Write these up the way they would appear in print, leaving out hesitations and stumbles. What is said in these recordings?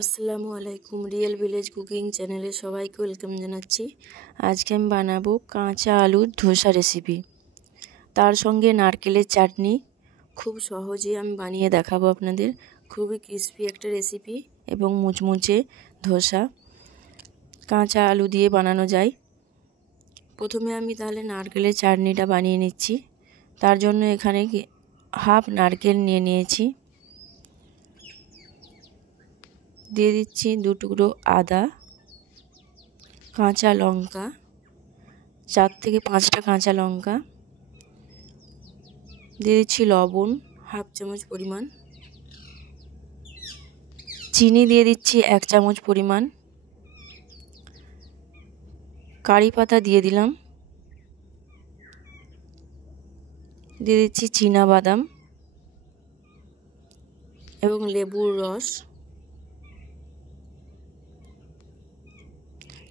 আসসালামু আলাইকুম। Real village cooking চ্যানেলে সবাইকে ওয়েলকাম জানাচ্ছি। আজকে আমি বানাবো কাঁচা আলুর ধোসা রেসিপি, তার সঙ্গে নারকেলের চাটনি। খুব সহজে আমি বানিয়ে দেখাবো আপনাদের। খুবই ক্রিস্পি একটা রেসিপি এবং মুচমুচে ধোসা কাঁচা আলু দিয়ে বানানো যায়। প্রথমে আমি তাহলে নারকেলের চাটনিটা বানিয়ে নিচ্ছি। তার জন্য এখানে হাফ নারকেল নিয়ে নিয়েছি। দিয়ে দিচ্ছি 2 টুকরো আদা, কাঁচা লঙ্কা, 4 থেকে 5টা কাঁচা লঙ্কা, দিয়ে দিচ্ছি লবণ হাফ চামচ পরিমাণ, চিনি দিয়ে দিচ্ছি 1 চামচ পরিমাণ, কারি পাতা দিয়ে দিলাম, দিয়ে দিচ্ছি চীনা বাদাম এবং লেবুর রস।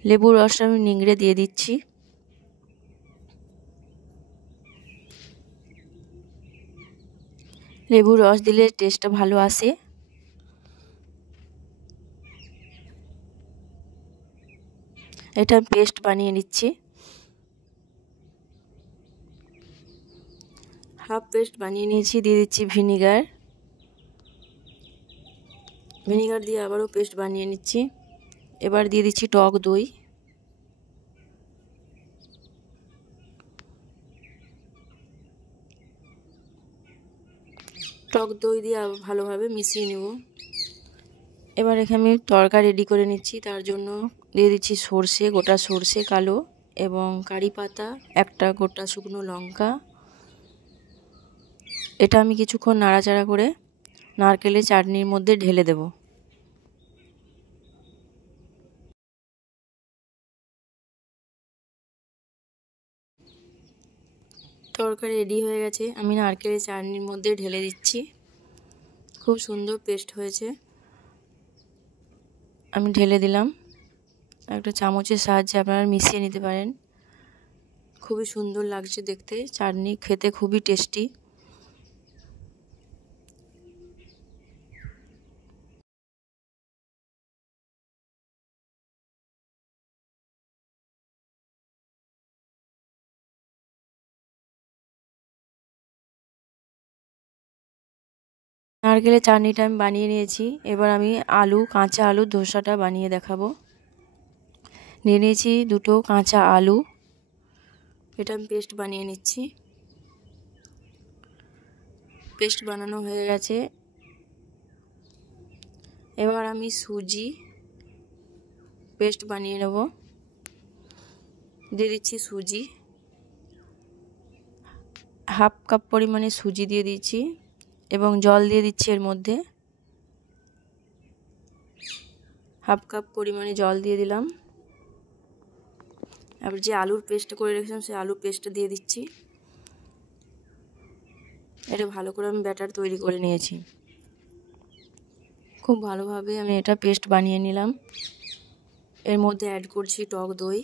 লেবুর রসটা আমি নিংড়ে দিয়ে দিচ্ছি। লেবুর রস দিলে টেস্টটা ভালো আসে। এটা পেস্ট বানিয়ে নিচ্ছি। হাফ পেস্ট বানিয়ে নিয়েছি। দিয়ে দিচ্ছি ভিনিগার। ভিনিগার দিয়ে আবারও পেস্ট বানিয়ে নিচ্ছি। এবার দিয়ে দিচ্ছি টক দই। টক দই দিয়ে ভালোভাবে মিশিয়ে নেব। এবার এখানে আমি তড়কা রেডি করে নিচ্ছি। তার জন্য দিয়ে দিচ্ছি সর্ষে, গোটা সর্ষে কালো, এবং কারি পাতা, একটা গোটা শুকনো লঙ্কা। এটা আমি কিছুক্ষণ নাড়াচাড়া করে নারকেলের চাটনির মধ্যে ঢেলে দেব। তরকারি রেডি হয়ে গেছে। আমি নারকেলের চাটনির মধ্যে ঢেলে দিচ্ছি। খুব সুন্দর পেস্ট হয়েছে। আমি ঢেলে দিলাম। একটা চামচের সাহায্যে আপনারা মিশিয়ে নিতে পারেন। খুবই সুন্দর লাগছে দেখতে। চাটনি খেতে খুবই টেস্টি। নারকেলের চাটনিটা আমি বানিয়ে নিয়েছি। এবার আমি কাঁচা আলুর ধোসাটা বানিয়ে দেখাবো। নিয়ে নিয়েছি 2টো কাঁচা আলু। এটা আমি পেস্ট বানিয়ে নিচ্ছি। পেস্ট বানানো হয়ে গেছে। এবার আমি সুজি পেস্ট বানিয়ে নেব। দিয়ে দিচ্ছি সুজি, হাফ কাপ পরিমাণে সুজি দিয়ে দিচ্ছি এবং জল দিয়ে দিচ্ছি এর মধ্যে। হাফ কাপ পরিমাণে জল দিয়ে দিলাম। এবার যে আলুর পেস্ট করে রেখেছিলাম সেই আলুর পেস্টটা দিয়ে দিচ্ছি। এটা ভালো করে আমি ব্যাটার তৈরি করে নিয়েছি। খুব ভালোভাবে আমি এটা পেস্ট বানিয়ে নিলাম। এর মধ্যে অ্যাড করছি টক দই।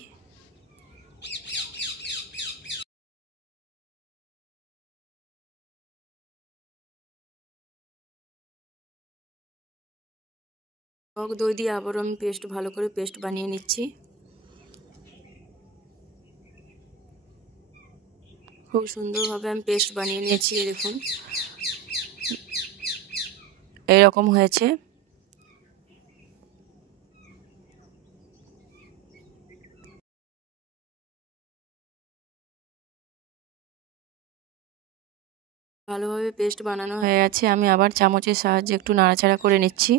টক দই দিয়ে আবারও আমি ভালো করে পেস্ট বানিয়ে নিচ্ছি। খুব সুন্দরভাবে আমি পেস্ট বানিয়ে নিয়েছি। দেখুন এরকম হয়েছে। ভালোভাবে পেস্ট বানানো হয়ে গেছে। আমি আবার চামচের সাহায্যে একটু নাড়াচাড়া করে নিচ্ছি।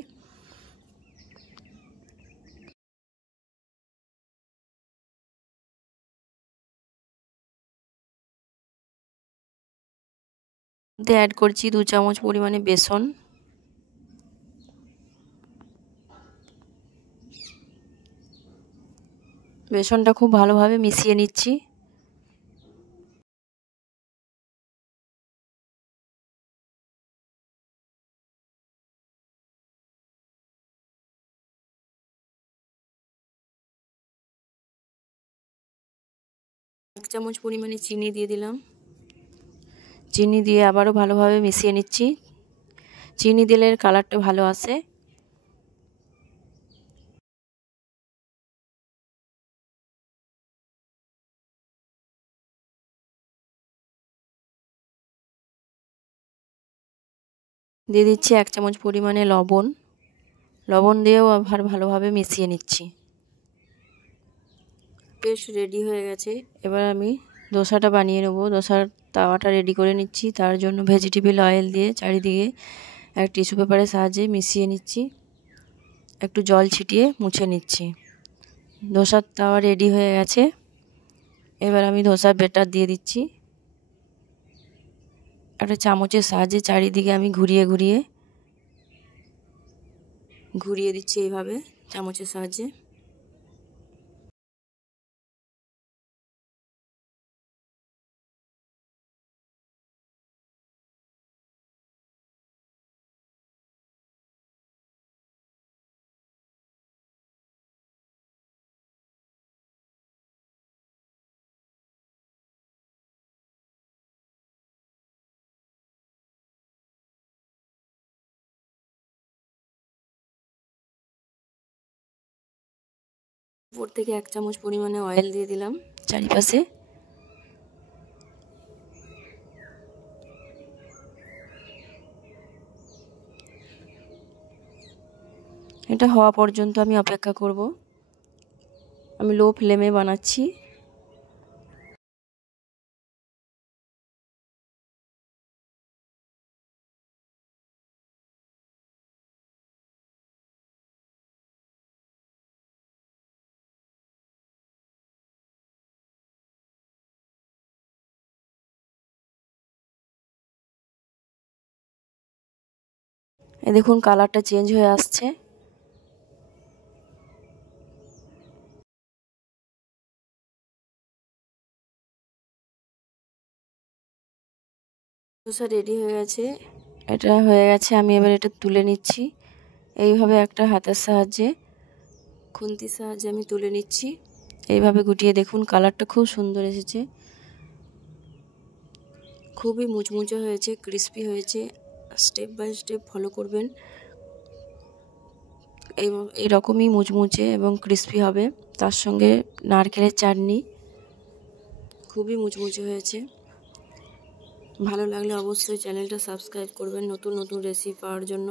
অ্যাড করছি 2 চামচ পরিমাণে বেসন। বেসনটা খুব ভালোভাবে মিশিয়ে নিচ্ছি। এক চামচ পরিমাণে চিনি দিয়ে দিলাম। চিনি দিয়ে আবারও ভালোভাবে মিশিয়ে নিচ্ছি। চিনি দিলে কালারটা ভালো আসে। দিয়ে দিচ্ছি 1 চামচ পরিমাণে লবণ দিয়েও আবার ভালোভাবে মিশিয়ে নিচ্ছি। পেস্ট রেডি হয়ে গেছে। এবার আমি ধোসাটা বানিয়ে নেব। ধোসার তাওয়াটা রেডি করে নিচ্ছি। তার জন্য ভেজিটেবল অয়েল দিয়ে চারিদিকে এক টিস্যু পেপারের সাহায্যে মিশিয়ে নিচ্ছি। একটু জল ছিটিয়ে মুছে নিচ্ছি। ধোসার তাওয়া রেডি হয়ে গেছে। এবার আমি ধোসার ব্যাটার দিয়ে দিচ্ছি। একটা চামচের সাহায্যে চারিদিকে আমি ঘুরিয়ে দিচ্ছি এইভাবে চামচের সাহায্যে। উপর থেকে 1 চামচ পরিমাণে অয়েল দিয়ে দিলাম চারিপাশে। এটা হওয়া পর্যন্ত আমি অপেক্ষা করব। আমি লো ফ্লেমে বানাচ্ছি। এই দেখুন কালারটা চেঞ্জ হয়ে আসছে। ধোসা রেডি হয়ে গেছে। এটা হয়ে গেছে, আমি এবার এটা তুলে নিচ্ছি। এইভাবে একটা হাতের সাহায্যে, খুন্তির সাহায্যে আমি তুলে নিচ্ছি। এইভাবে গুটিয়ে দেখুন কালারটা খুব সুন্দর এসেছে। খুবই মুচমুচে হয়েছে, ক্রিস্পি হয়েছে। স্টেপ বাই স্টেপ ফলো করবেন। এইরকমই মুচমুচে এবং ক্রিস্পি হবে। তার সঙ্গে নারকেলের চাটনি, খুবই মুচমুচে হয়েছে। ভালো লাগলে অবশ্যই চ্যানেলটা সাবস্ক্রাইব করবেন নতুন নতুন রেসিপি পাওয়ার জন্য।